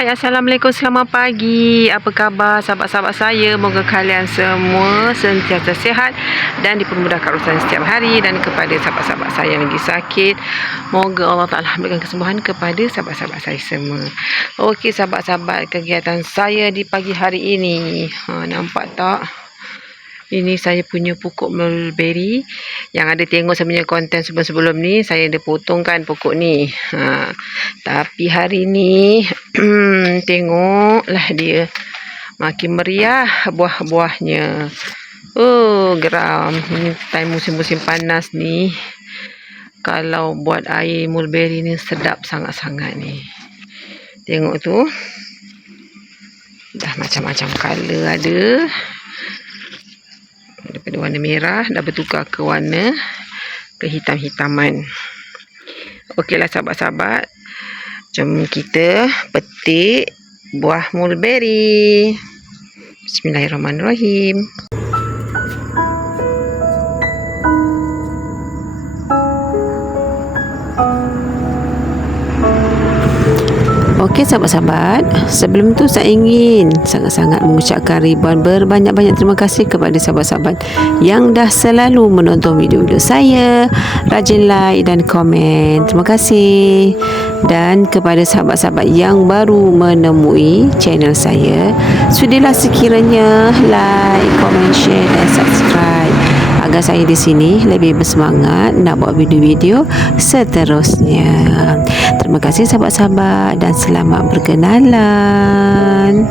Hai, Assalamualaikum, selamat pagi. Apa khabar sahabat-sahabat saya? Moga kalian semua sentiasa sihat dan dipermudahkan urusan setiap hari. Dan kepada sahabat-sahabat saya yang lagi sakit, moga Allah Ta'ala berikan kesembuhan kepada sahabat-sahabat saya semua. Okey sahabat-sahabat, kegiatan saya di pagi hari ini, nampak tak? Ini saya punya pokok mulberry. Yang ada tengok saya punya konten sebelum-sebelum ni, saya ada potongkan pokok ni. Tapi hari ni tengoklah dia makin meriah buah-buahnya. Oh, geram. Ini time musim-musim panas ni. Kalau buat air mulberry ni sedap sangat-sangat ni. Tengok tu. Dah macam-macam color ada. Daripada warna merah dah bertukar ke warna kehitam-hitaman. Okeylah sahabat-sahabat, jom kita petik buah mulberry. Bismillahirrahmanirrahim. Okey sahabat-sahabat, sebelum tu saya ingin sangat-sangat mengucapkan ribuan berbanyak-banyak terima kasih kepada sahabat-sahabat yang dah selalu menonton video-video saya, rajin like dan komen. Terima kasih. Dan kepada sahabat-sahabat yang baru menemui channel saya, sudilah sekiranya like, komen, share dan subscribe agar saya di sini lebih bersemangat nak buat video-video seterusnya. Terima kasih sahabat-sahabat dan selamat berkenalan.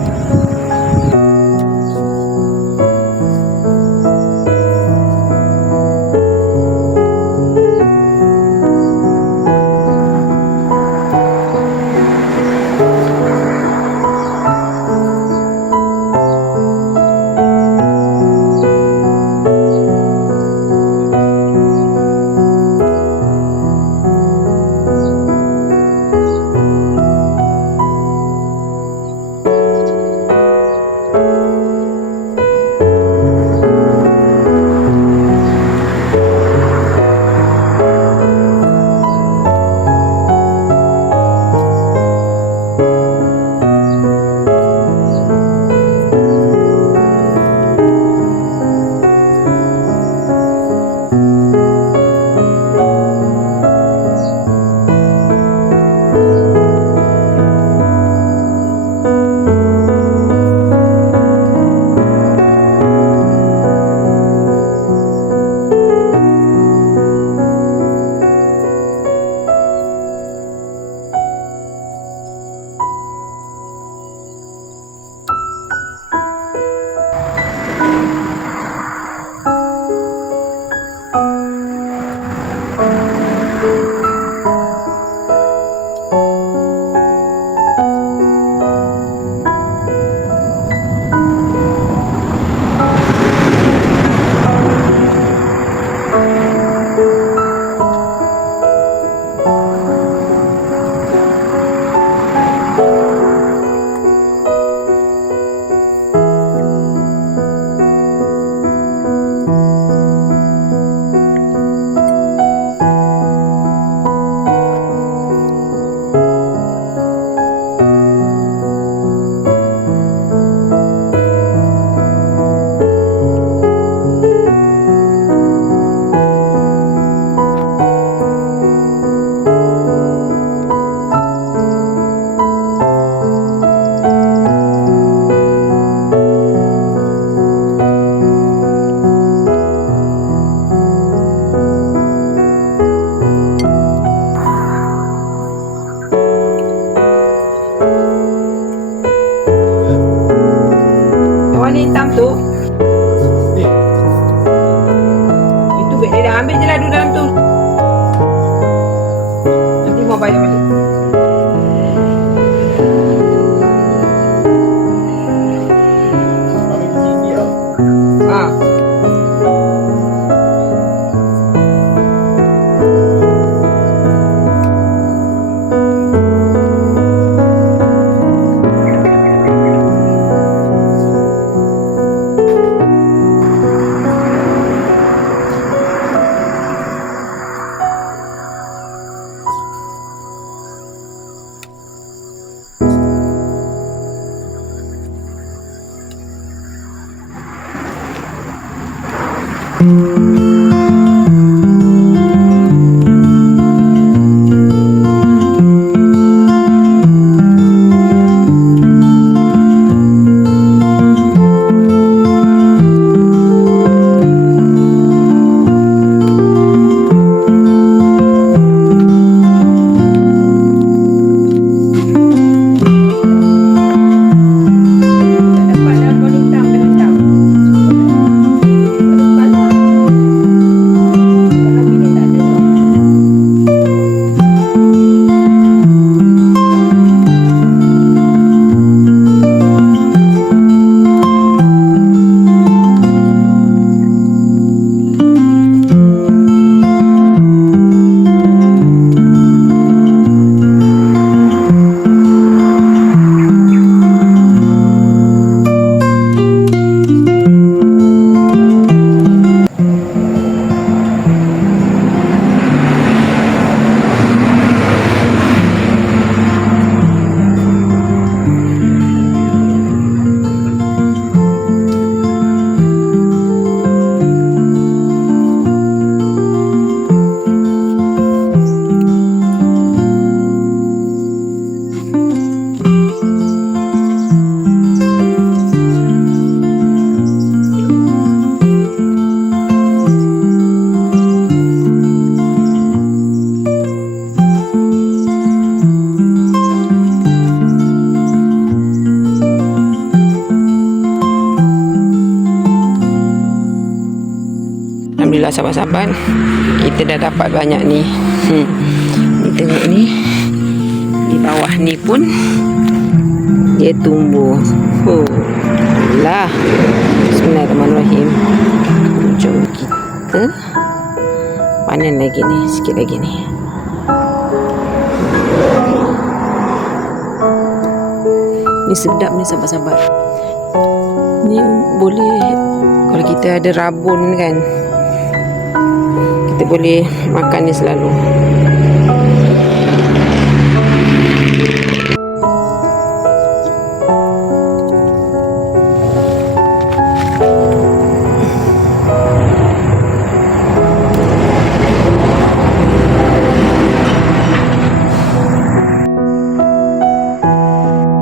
Warna hitam tu itu beg dia dah ambil je lah dulu dalam tu. Nanti mau bayar balik. Alhamdulillah sahabat-sahabat, kita dah dapat banyak ni. Ni tengok ni, di bawah ni pun dia tumbuh. Lah, bismillahirrahmanirrahim. Jom kita panen lagi ni, sikit lagi ni. Ni sedap ni sahabat-sahabat. Ni boleh, kalau kita ada rabun kan, kita boleh makan ni selalu.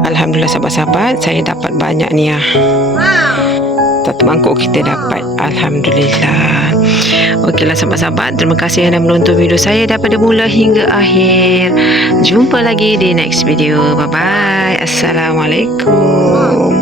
Alhamdulillah sahabat-sahabat, saya dapat banyak ni ya. Satu mangkuk kita dapat. Alhamdulillah. Okeylah sahabat-sahabat, terima kasih yang dah menonton video saya daripada mula hingga akhir. Jumpa lagi di next video. Bye bye. Assalamualaikum.